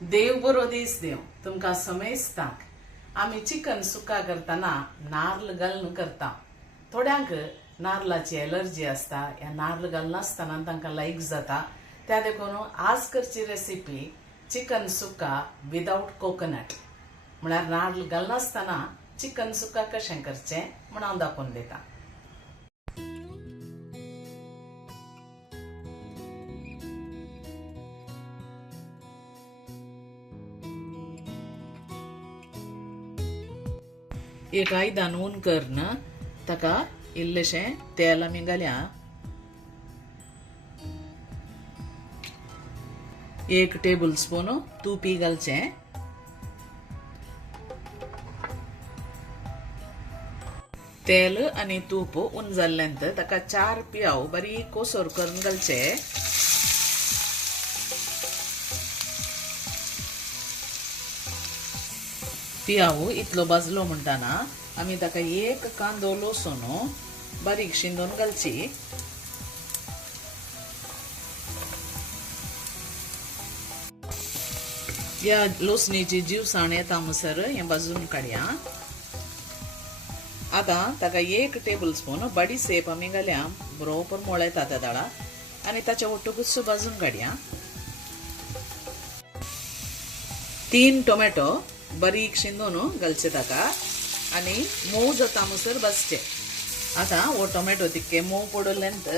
देव बरो दीस देव तुमकां समेस्तांक आमी चिकन सुका करतना नारळ घालून करता. थोड्यांक नारळाची एलर्जी असता या नारळ घालनासतना तांकां लायक जाता. त्या देखून आज करची रेसिपी चिकन सुका विदाउट कोकोनट म्हळ्यार नारळ घालनासतना चिकन सुका कशें करचें म्हण हांव दाखोवन दिता. एक आयदान ऊन करून ताका इल्लेशें तेल आमी घालया. 1 टेबल स्पून तुपी घालचें. तेल आनी तूप ऊन जाल्ल्यांत ताका 4 पियाव बारीक कोसोर करून घालचे. पियाव इतलो भाजलो म्हणटाना आमी ताका 1 कांदो लसूण बारीक शिंदून घालची. या लसणीची जीवसाण येता म्हणसर हें भाजून काडया. आतां ताका 1 टेबल स्पून बडीशेप आमी घालया. बरोबर मोळ येता त्या दाळा आनी ताच्या वट्टुकूच भाजून काडया. 3 टोमॅटो बारीक शिंदून घालचे ताका आनी मोव जाता म्हणसर भाजचे. आतां हो टोमॅटो तितके मोव पडलेंत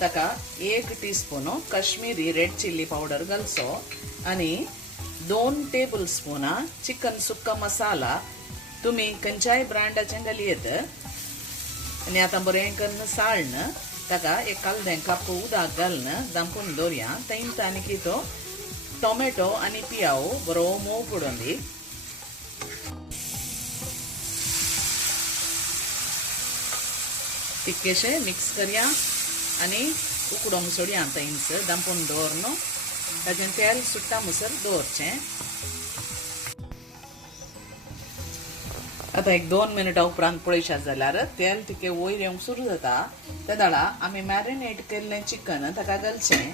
ताका 1 teaspoon Kashmiri red chilli powder घालचो आनी 2 टेबल स्पून चिकन सुक्का मसाला तुमी खंयच्याय ब्रँडाचें घालयेत आनी आतां बरें करून साळन ताका 1 कालदें कप उदक घालून दांपून दवरया. थंयत आनी तो टोमॅटो आनी पियाव बरो मोव पडून दी. तितकेशे मिक्स करया आनी उकडोंक सोडया. थंयच दांपून दवरून ताचें तेल सुट्टा म्हणसर दवरचें. आतां 1-2 मिनटां उपरांत पळयशात जाल्यार तेल तिके वयर येवंक सुरू जाता. त्या दाळा आमी मॅरिनेट केल्लें चिकन ताका घालचें.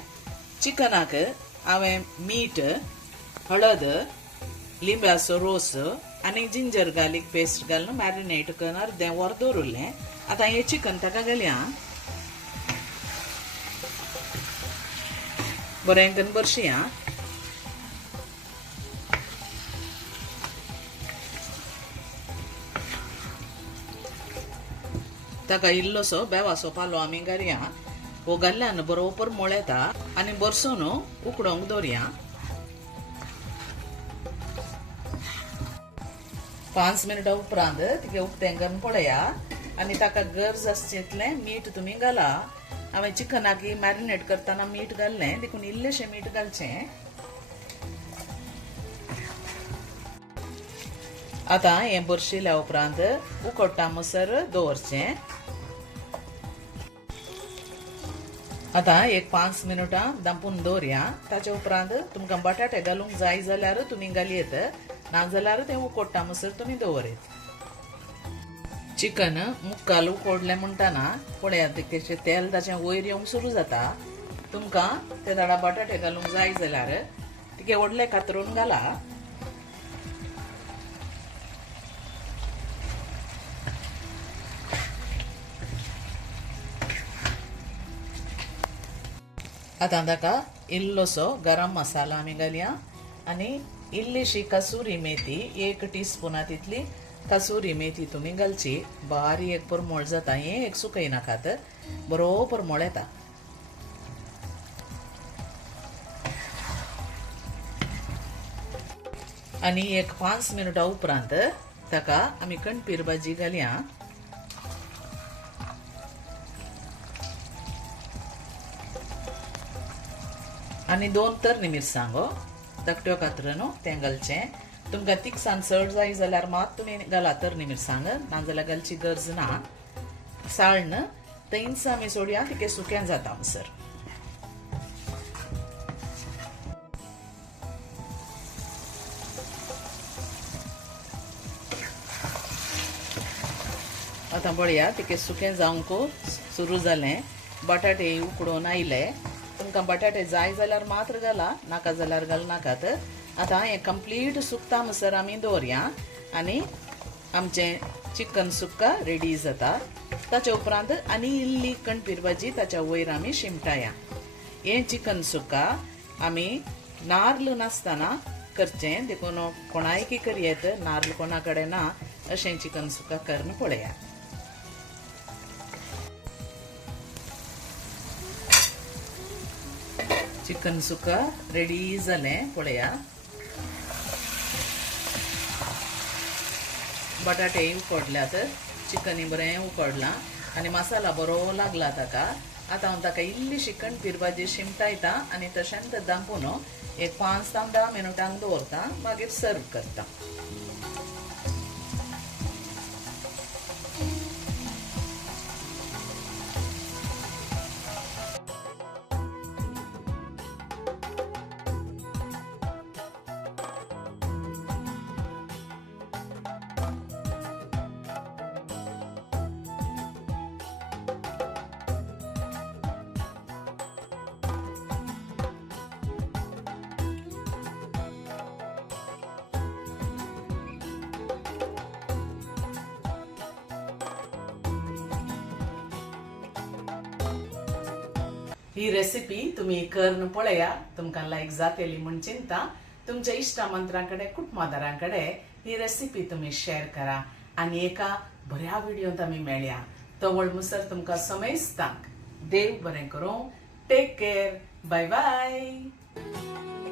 चिकनाक हांवें मीठ, हळद, लिंब्याचो रोस आनी जिंजर गार्लीक पेस्ट घालून मॅरिनेट करून अर्दें वर दवरलें. आतां हें चिकन ताका घालया. बरें करून भरशिया. ताका इल्लोसो बेवाचो पालो आमी घालया. हो घाल्ल्यान बरोबर मोळ येता आनी बरसून उकडोंक दवरया. 5 मिनटां उपरांत तिके उकतें करून पळया आनी ताका गरज आसचे इतलें मीठ तुमी घाला. हांवें चिकनाक मॅरिनेट करतना मीठ घाल्लें देखून इल्लेशें मीठ घालचें. आतां हें बरशिल्या उपरांत उकडटा म्हणसर दवरचें. आतां 5 मिनटां दांपून दवरया. ताच्या उपरांत तुमकां बटाटे घालूंक जाय जाल्यार तुमी घालयेत, नाजाल्यार तें उकडटा म्हणसर तुमी दवरत. चिकन मुक्काल उकडलें म्हणटाना पळयात तितकेशें तेल ताचें वयर येवंक सुरू जाता. तुमकां ते दाडा बटाटे घालूंक जाय जाल्यार तिके व्हडले कातरून घाला. आतां ताका इल्लोसो गरम मसाला आमी घालया आनी इल्लीशी कसुरी मेथी 1 टीस्पूना तितली कसुरी मेथी तुमी घालची. बारीक परमळ जाता. हें एक सुकय नाकात, बरोबर मोळ येता. आनी 5 मिनटां उपरांत ताका आमी कणपीर भाजी घालया. आनी 2 तरणी मिरसांगो धाकट्यो कातरून तें घालचें. तुमकां तिखसाण चड जाय जाल्यार मात तुमी घाला तरणी मिरसांग, नाजाल्यार घालची गरज ना. साळन थंयच आमी सोडया तिके सुकें जाता म्हणसर. आतां पळया तिके सुकें जावंक सुरू जालें. बटाटे उकडून आयले. तुमकां बटाटे जाय जाल्यार मात्र घाला, नाका जाल्यार घाल नाकात. आता हे कंप्लीट सुकता म्हणसर आमी दवरया आनी आमचें चिकन सुक्का रेडी जाता. ताच्या उपरांत आनी इल्ली कणपीर भाजी ताच्या वयर आमी शिमटाया. हे चिकन सुक्का आमी नाल्ल नासतना करचें, देखून कोणाय की करयेत, नाल्ल कोणा कडेन ना अशें चिकन सुक्का करून पळया. चिकन सुक्का रेडी जालें पळया. बटाटे उकडल्यात, चिकन बरें उकडलां आनी मसाला बरो लागला ताका. आतां हांव ताका इल्लीशी कणपीर भाजी शिमटायता आनी तशेंच दांपून एक 5 ते 10 मिनटांक दवरता, मागीर सर्व करता. ही रेसिपी तुम्ही करून पळया, तुमकां लायक जातली म्हण चिंता. तुमच्या इश्टामंत्रांकडे कुटुंबादारांकडे ही रेसिपी तुम्ही शेअर करा आणि एका बऱ्या व्हिडिओत आमी मेळया. तवळ मुसर तुमकां समेस्तांक देव बरें करूं. Take care. Bye bye.